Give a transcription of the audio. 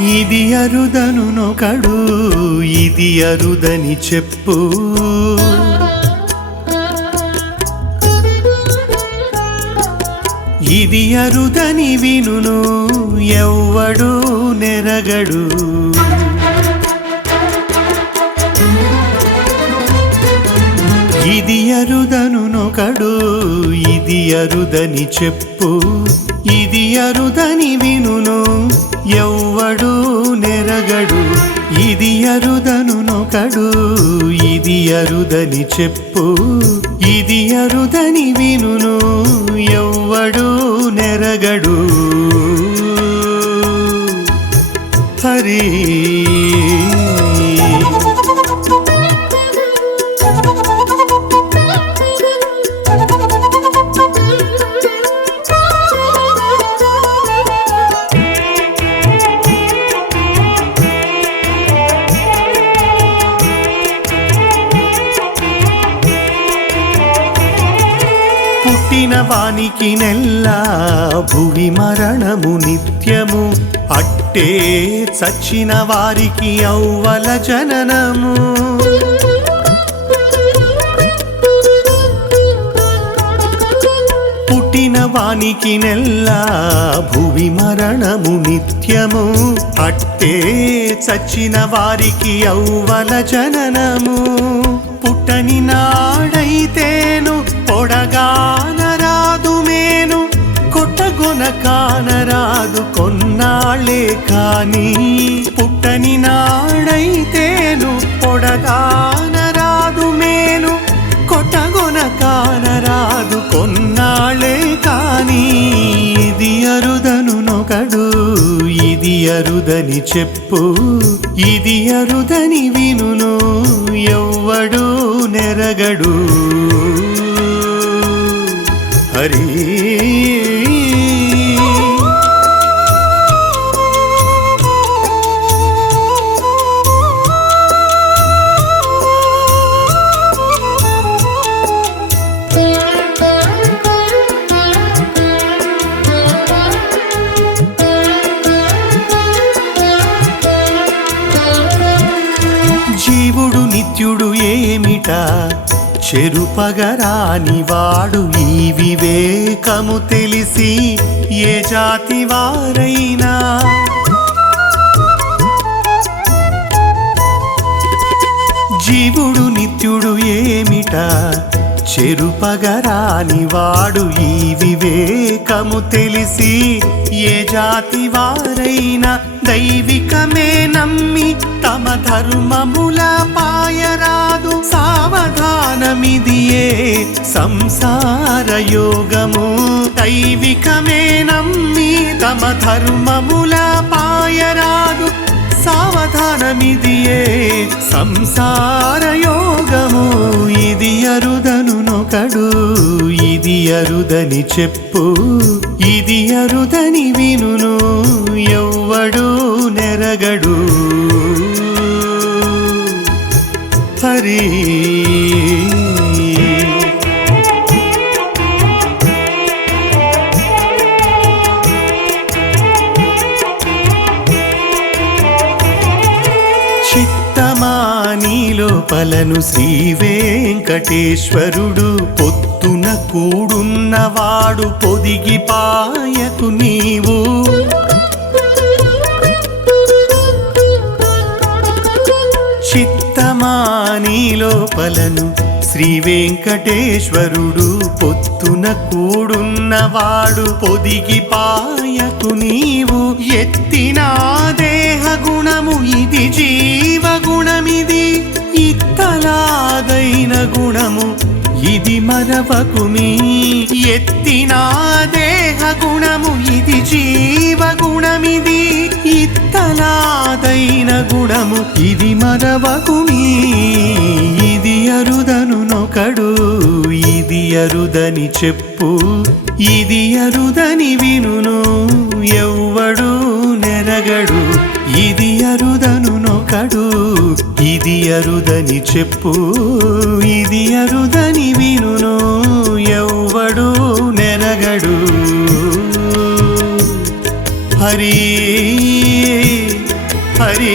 ఇది అరుదను నొకడు ఇది అరుదని చెప్పు. ఇది అరుదని వినును ఎవ్వడు నెరగడు. ఇది అరుదను నొకడు ఇది అరుదని చెప్పు. ఇది అరుదని వినును అరుదని చెప్పు. ఇది అరుదని వినును. పుట్టిన వానికి నెల్లా భువి మరణము నిత్యము. అట్టే చచ్చిన వారికి ఔవల జననము. వానికి నెల్లా భువి మరణము నిత్యము. అట్టే చచ్చిన వారికి ఔవల జననము. పుట్టని నాడైతేను పొడగానరాదు మేను. కొట్టగొన కానరాదు కొన్నాళ్ళే కానీ. పుట్టని నాడైతేను పొడగానరాదు అరుదని చెప్పు. ఇది అరుదని వినును. ఎవ్వడు నెరగడు. హరీ జీవుడు నిత్యుడు ఏమిట? చెరుపగరాని వాడు ఈ వివేకము తెలిసి ఏ జాతి వారైనా? జీవుడు నిత్యుడు ఏమిట? చెరుపగరాని వాడు ఈ వివేకము తెలిసి ఏ జాతి వారైనా దైవికమే నమ్మి తమ ధర్మముల పాయరాదు సావధానమిదియే సంసార యోగము దైవికమే నమ్మి తమ ధర్మముల పాయరాదు సావధానమిదియే సంసార యోగము ఇది అరుదను నొకడు ఇది అరుదని చెప్పు. ఇది అరుదని వినును ఎవ్వడు నెరగడు. హరి కాపలను శ్రీ వెంకటేశ్వరుడు పొత్తున కూడున్నవాడు పొదిగి పాయకు నీవు. చిత్తమా నీలోపలను శ్రీ వెంకటేశ్వరుడు పొత్తున కూడున్నవాడు పొదిగి పాయకు నీవు ఎత్తిన దేహ గుణము ఇది జీవ గుణమిది. ఇత్తలాదైన గుణము ఇది మరవకుమి. ఎత్తిన దేహ గుణము ఇది జీవ గుణమిది. ఇత్తలాదైన గుణము ఇది మరవకుమి. ఇది అరుదను నొకడు. ఇది అరుదని చెప్పు. ఇది అరుదని వినును. ఎవ్వడు అరుదని చెప్పు ఇది అరుదని వినును ఎవ్వడు నెరగడు. హరి హరి